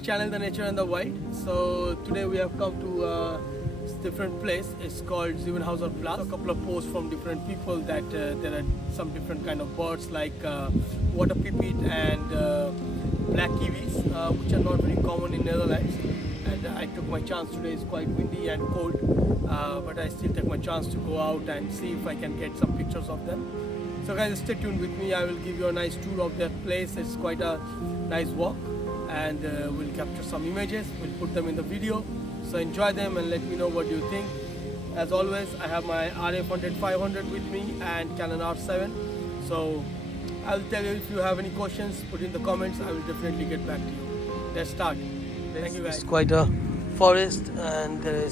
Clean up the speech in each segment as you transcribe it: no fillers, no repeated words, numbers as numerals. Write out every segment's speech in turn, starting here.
channel, The Nature and the Wild. So today we have come to a different place. It's called Ziebenhauser Platz. A couple of posts from different people that there are some different kind of birds like water pipit and black kiwis, which are not very common in Netherlands. And I took my chance today. It's quite windy and cold, but I still take my chance to go out and see if I can get some pictures of them. So guys, stay tuned with me. I will give you a nice tour of that place. It's quite a nice walk, and we'll capture some images. We'll put them in the video. So enjoy them and let me know what you think. As always, I have my RF 500 with me and Canon R7. So I'll tell you if you have any questions, put in the comments. I will definitely get back to you. Let's start. Thank you guys. It's quite a forest, and there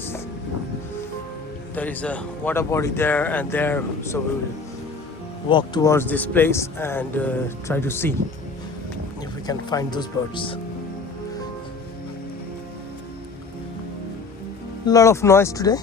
is a water body there and there. So we will walk towards this place and try to see if we can find those birds. A lot of noise today.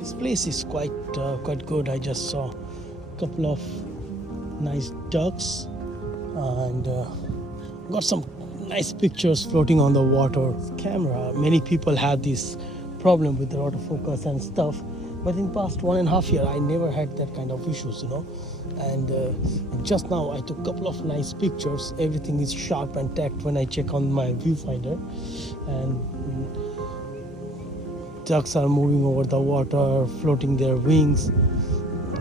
This place is quite good. I just saw a couple of nice ducks and got some nice pictures floating on the water. Camera. Many people have this problem with their autofocus and stuff, but in past 1.5 years I never had that kind of issues, And just now I took a couple of nice pictures. Everything is sharp and tacked when I check on my viewfinder, and ducks are moving over the water, floating their wings.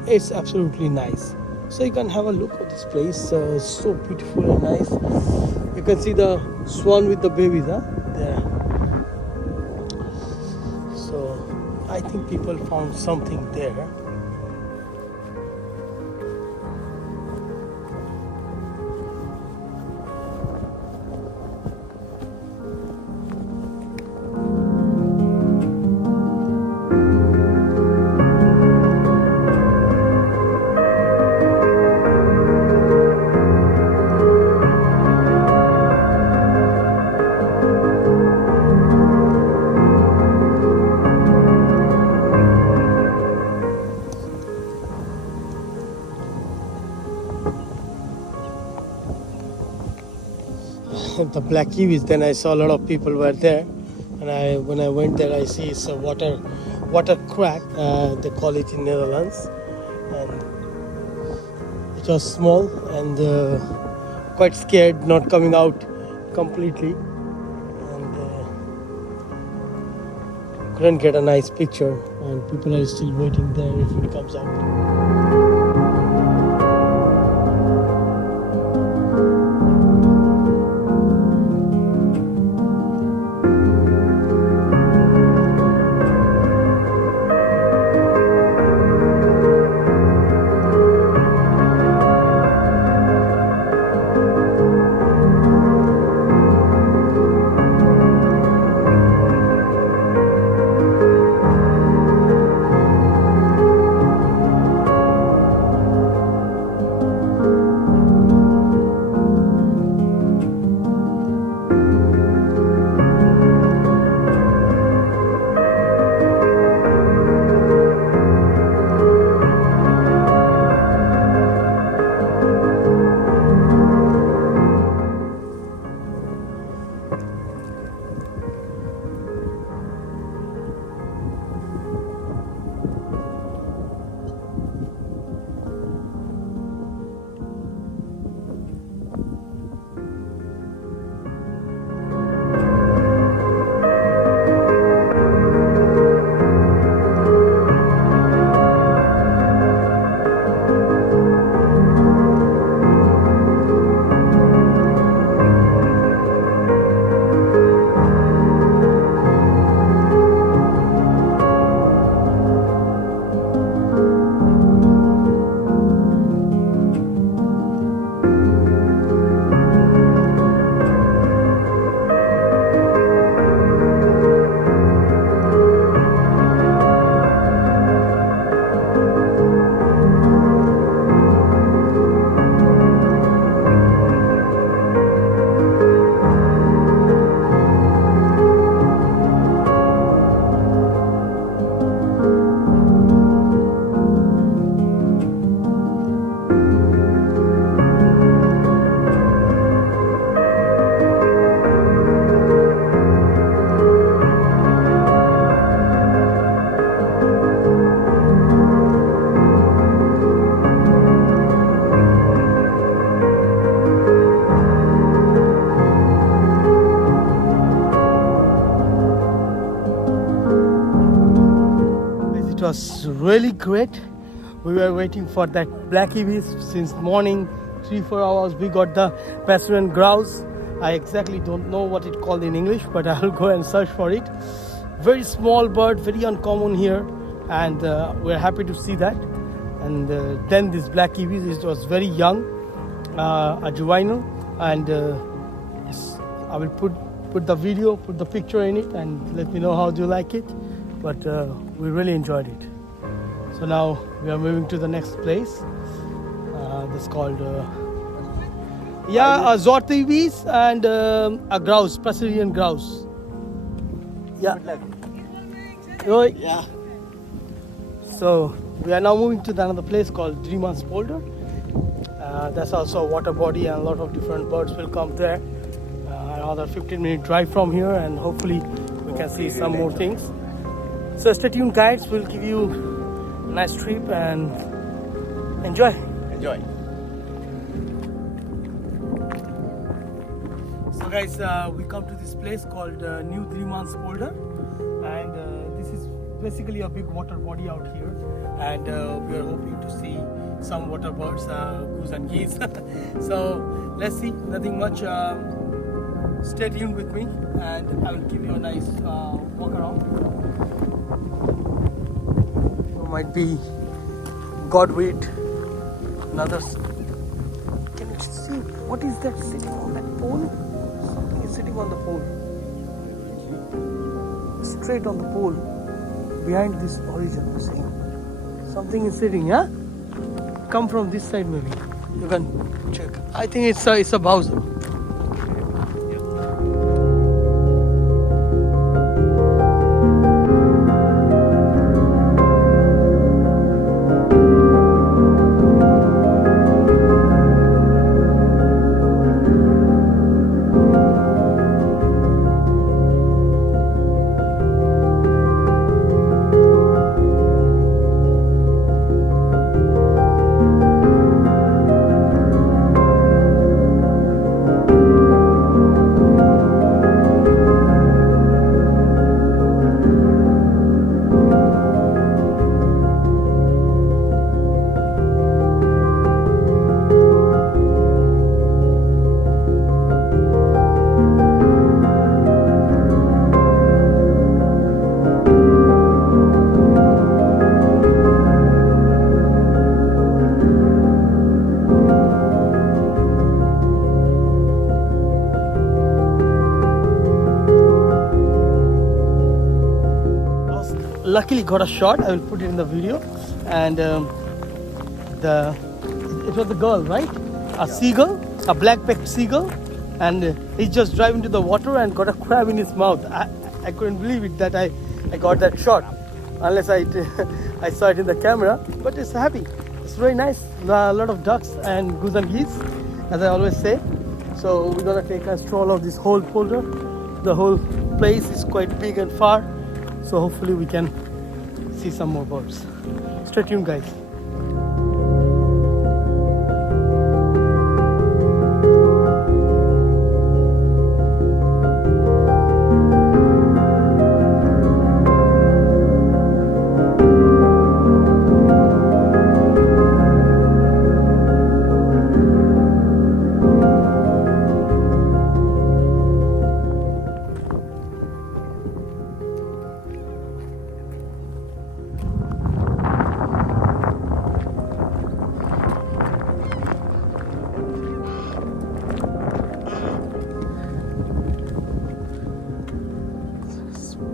It's absolutely nice. So you can have a look at this place. So beautiful and nice. You can see the swan with the babies there. So I think people found something there. The black kiwis, then I saw a lot of people were there, and when I went there I see it's a water crack, they call it in Netherlands, and it was small and quite scared, not coming out completely, and couldn't get a nice picture, and people are still waiting there if it comes out. was really great. We were waiting for that black ibis since morning, 3-4 hours. We got the Pastorian grouse. I exactly don't know what it called in English, but I'll go and search for it. Very small bird, very uncommon here, and we're happy to see that. And then this black ibis, it was very young, a juvenile, and I will put the video, put the picture in it, and let me know how do you like it. But we really enjoyed it. So now we are moving to the next place. This called a zwarte ibis and a grouse, Pastorian grouse. Yeah. Yeah. So we are now moving to another place called Driemans Polder. That's also a water body, and a lot of different birds will come there. Another 15-minute drive from here, and hopefully we can see some more things. So stay tuned, guys. We'll give you a nice trip and enjoy. So guys, we come to this place called New Driemans Polder, and this is basically a big water body out here, and we are hoping to see some water birds, goose and geese. So let's see, nothing much. Stay tuned with me, and I will give you a nice walk around. It might be godweed, another. Can you see what is that sitting on that pole? Something is sitting on the pole, straight on the pole, behind this origin. See, something is sitting. Yeah, come from this side maybe. You can check. I think it's a bowser. Luckily got a shot. I will put it in the video, and it was a girl, right? Seagull, a black-backed seagull, and he just dived into the water and got a crab in his mouth. I couldn't believe it that I got that shot, unless I saw it in the camera. But it's happy. It's very nice. A lot of ducks and goose and geese, as I always say. So we're gonna take a stroll of this whole polder. The whole place is quite big and far, so hopefully we can see some more birds. Stay tuned, guys.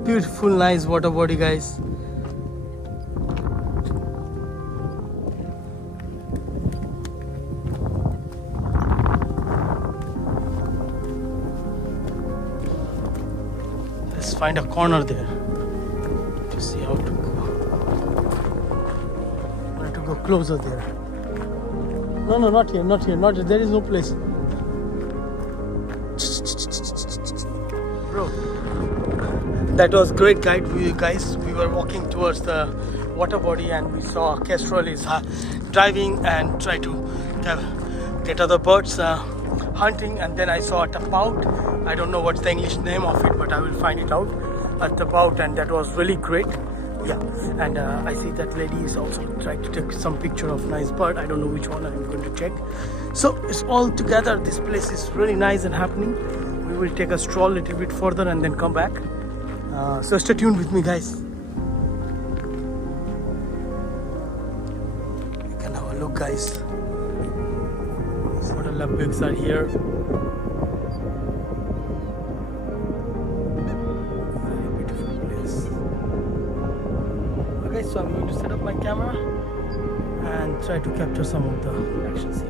Beautiful, nice water body, guys. Let's find a corner there to see how to go. I have to go closer there. No, not here, not here, not here. There is no place. Bro, that was great, guys. We were walking towards the water body, and we saw a kestrel is driving and try to get other birds hunting, and then I saw a tapout. I don't know what's the English name of it, but I will find it out. A tapout, and that was really great. Yeah, and I see that lady is also trying to take some picture of nice bird. I don't know which one. I'm going to check. So it's all together. This place is really nice and happening. We will take a stroll a little bit further and then come back. So stay tuned with me, guys. You can have a look, guys. Water labyrinths are here. Very beautiful place. Okay, so I'm going to set up my camera and try to capture some of the actions here.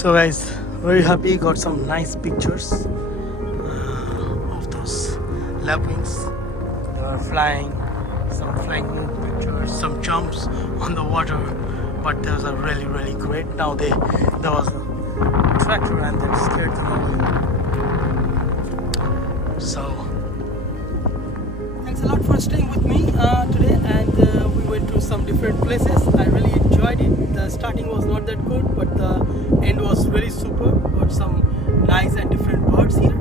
So guys, very happy, got some nice pictures of those lapwings. They were flying, some flying pictures, some jumps on the water, but those are really great. Now there was a tractor and that scared them away. So thanks a lot for staying with me today, and we went to some different places. I really enjoyed it. The starting was not that good, but the end was really super. Got some nice and different birds here,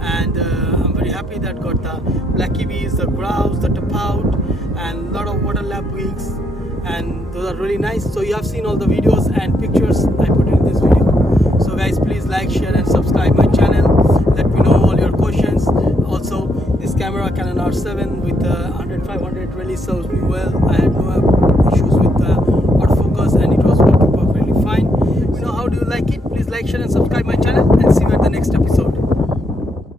and I'm very happy that got the black kiwis, the grouse, the tapout, and a lot of water lapwings, and those are really nice. So you have seen all the videos and pictures I put in this video. So guys, please like, share and subscribe my channel. Let me know all your questions. Also, this camera Canon R7 with 100-500 really serves me well. I had no issues with autofocus and it was working perfectly fine. You know, how do you like it? Please like, share and subscribe my channel, and see you at the next episode.